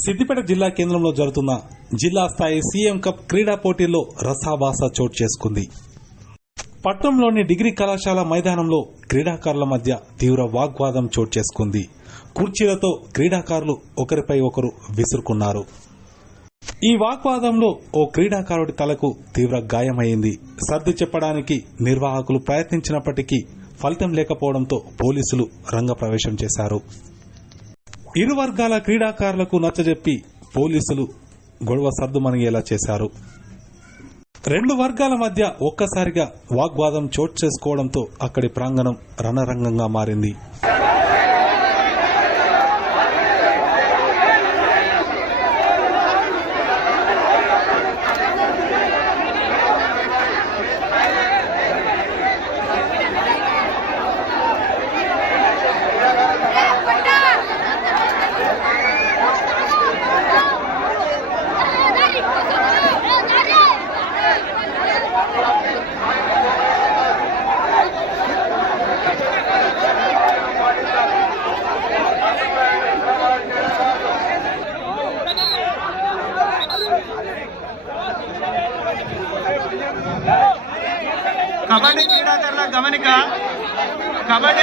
సిద్దిపేట జిల్లా కేంద్రంలో జరుగుతున్న జిల్లా స్థాయి సీఎం కప్ క్రీడా పోటీల్లో రసాభాస చోటు చేసుకుంది. పట్నంలోని డిగ్రీ కళాశాల మైదానంలో క్రీడాకారుల మధ్య తీవ్ర వాగ్వాదం చోటు చేసుకుంది. కుర్చీలతో క్రీడాకారులు ఒకరిపై ఒకరు విసురుకున్నారు. ఈ వాగ్వాదంలో ఓ క్రీడాకారుడి తలకు తీవ్ర గాయమైంది. సర్ది చెప్పడానికి నిర్వాహకులు ప్రయత్నించినప్పటికీ ఫలితం లేకపోవడంతో పోలీసులు రంగప్రవేశం చేశారు. ఇరు వర్గాల క్రీడాకారులకు నచ్చజెప్పి పోలీసులు గొడవ సర్దుమణిగేలా చేశారు. రెండు వర్గాల మధ్య ఒక్కసారిగా వాగ్వాదం చోటు చేసుకోవడంతో అక్కడి ప్రాంగణం రణరంగంగా మారింది. కబడ్డీ క్రీడాకారుల గమనిక. కబడ్డీ